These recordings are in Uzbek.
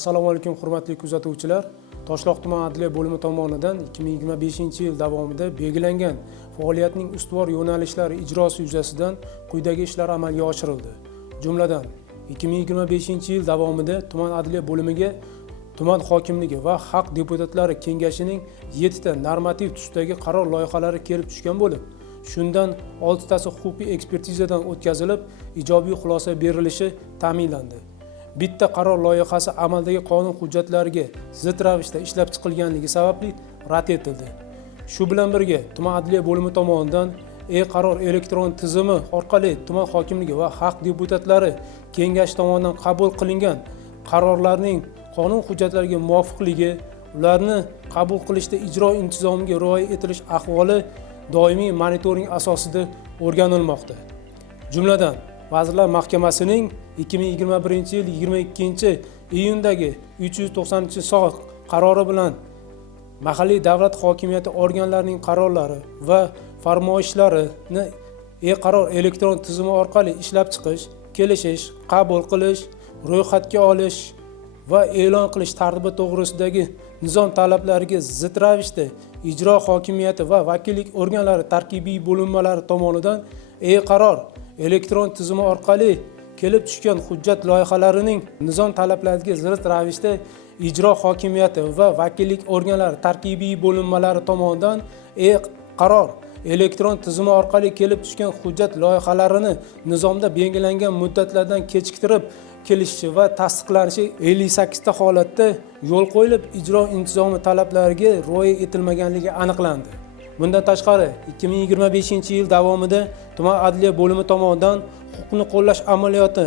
Assalomu alaykum hurmatli kuzatuvchilar. Toshloq tuman adliya bo'limi tomonidan 2025-yil davomida belgilangan faoliyatning ustuvor yo'nalishlari ijrosi yuzasidan quyidagi ishlar amalga oshirildi. Jumladan, 2025-yil davomida tuman adliya bo'limiga tuman hokimligi va xalq deputatlari kengashining 7 ta normativ tusdagi qaror loyihalari kelib tushgan bo'lib, shundan 6 tasi huquqiy ekspertizadan o'tkazilib, ijobiy xulosa berilishi ta'minlandi. Bitta qaror loyihasi amaldagi qonun hujjatlariga zid ravishda ishlab chiqilganligi sababli rad etildi. Shu bilan birga tuman adliya bo'limi tomonidan e-qaror elektron tizimi orqali tuman hokimligi va xalq deputatlari kengashi tomonidan qabul qilingan qarorlarning qonun hujjatlariga muvofiqligi, ularni qabul qilishda ijro intizomiga rioya etilish ahvoli doimiy monitoring asosida o'rganilmoqda. Jumladan, Vazirlar Mahkamasining 2021-yil 22-iyundagi 390-son qarori bilan mahalliy davlat hokimiyati organlarining qarorlari va farmoyishlarini e-qaror elektron tizimi orqali ishlab chiqish, kelishish, qabul qilish, ro'yxatga olish va e'lon qilish tartibi to'g'risidagi nizom talablariga zid ravishda ijro hokimiyati va vakillik organlari tarkibiy bo'linmalari tomonidan e-qaror elektron tizimi orqali kelib tushgan hujjat loyihalarining nizom talablariga zid ravishda ijro hokimiyati va vakillik organlari tarkibiy bo'linmalari tomonidan e-qaror elektron tizimi orqali kelib tushgan hujjat loyihalarini nizomda belgilangan muddatlardan kechiktirib kelishi va tasdiqlanishi 58 ta holatda yo'l qo'yilib, ijro intizomi talablariga rioya etilmaganligi aniqlandi. Bundan tashqari, 2025-yil davomida tuman adliya bo'limi tomonidan huquqni qo'llash amaliyoti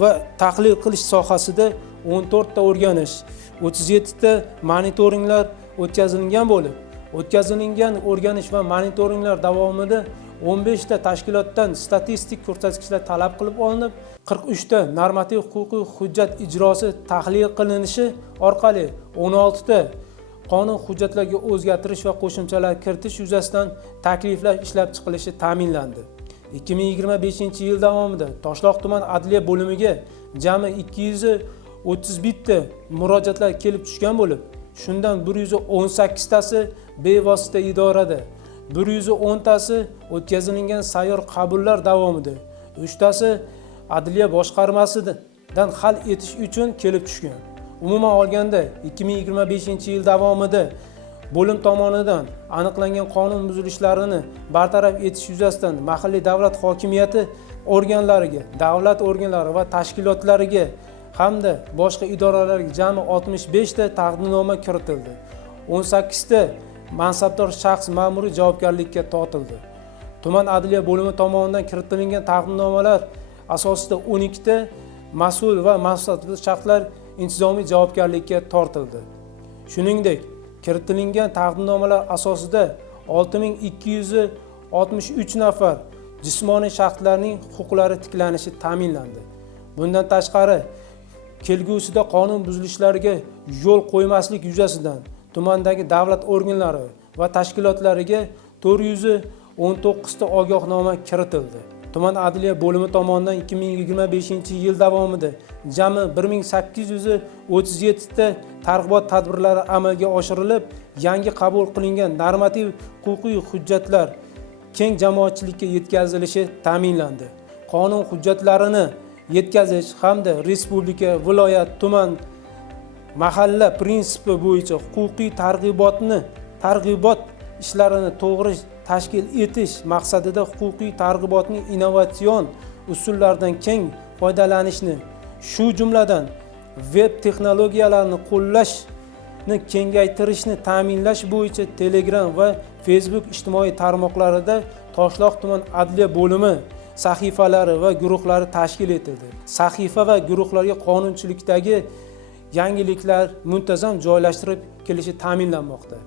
va tahlil qilish sohasida 14 ta o'rganish, 37 ta monitoringlar o'tkazilgan bo'lib, o'tkazilgan o'rganish va monitoringlar davomida 15 ta tashkilotdan statistik ko'rsatkichlar talab qilib olinib, 43 ta normativ huquqiy hujjat ijrosi tahlil qilinishi orqali 16 ta qonun hujjatlariga o'zgartirish va qo'shimchalar kiritish yuzasidan takliflar ishlab chiqilishi ta'minlandi. 2025-yil davomida Toshloq tuman adliya bo'limiga jami 231 ta murojaatlar kelib tushgan bo'lib, shundan 118 tasi bevosita idorada, 110 tasi o'tkazilgan sayyor qabullar davomida, 3 tasi adliya boshqarmasidan hal etish uchun kelib tushgan. Umuman olganda 2025-yil davomida bo'lim tomonidan aniqlangan qonun buzilishlarini bartaraf etish yuzasidan mahalliy davlat hokimiyati organlariga, davlat organlari va tashkilotlariga hamda boshqa idoralarga jami 65 ta taqdimnoma kiritildi. 18 ta mansabdor shaxs ma'muriy javobgarlikka tortildi. Tuman adliya bo'limi tomonidan kiritilgan taqdimnomalar asosida 12 ta mas'ul va mansabdor shaxslar intizomiy javobgarlikka tortildi. Shuningdek, kiritilgan taqdimnomalar asosida 6263 nafar jismoniy shaxslarning huquqlari tiklanishi ta'minlandi. Bundan tashqari, kelgusida qonun buzilishlariga yo'l qo'ymaslik yuzasidan tumandagi davlat organlari va tashkilotlariga 419 ta ogohnoma kiritildi. Tuman adliya bo'limi tomonidan 2025-yil davomida jami 1837 ta targ'ibot tadbirlari amalga oshirilib, yangi qabul qilingan normativ huquqiy hujjatlar keng jamoatchilikka yetkazilishi ta'minlandi. Qonun hujjatlarini yetkazish hamda respublika, viloyat, tuman, mahalla prinsipi bo'yicha huquqiy targ'ibot ishlarini to'g'ri tashkil etish maqsadida huquqiy targ'ibotning innovatsion usullaridan keng foydalanishni, shu jumladan web texnologiyalarini qo'llashni kengaytirishni ta'minlash bo'yicha Telegram va Facebook ijtimoiy tarmoqlarida Toshloq tuman adliya bo'limi sahifalari va guruhlari tashkil etildi. Sahifa va guruhlarga qonunchilikdagi yangiliklar muntazam joylashtirib kelishi ta'minlanmoqda.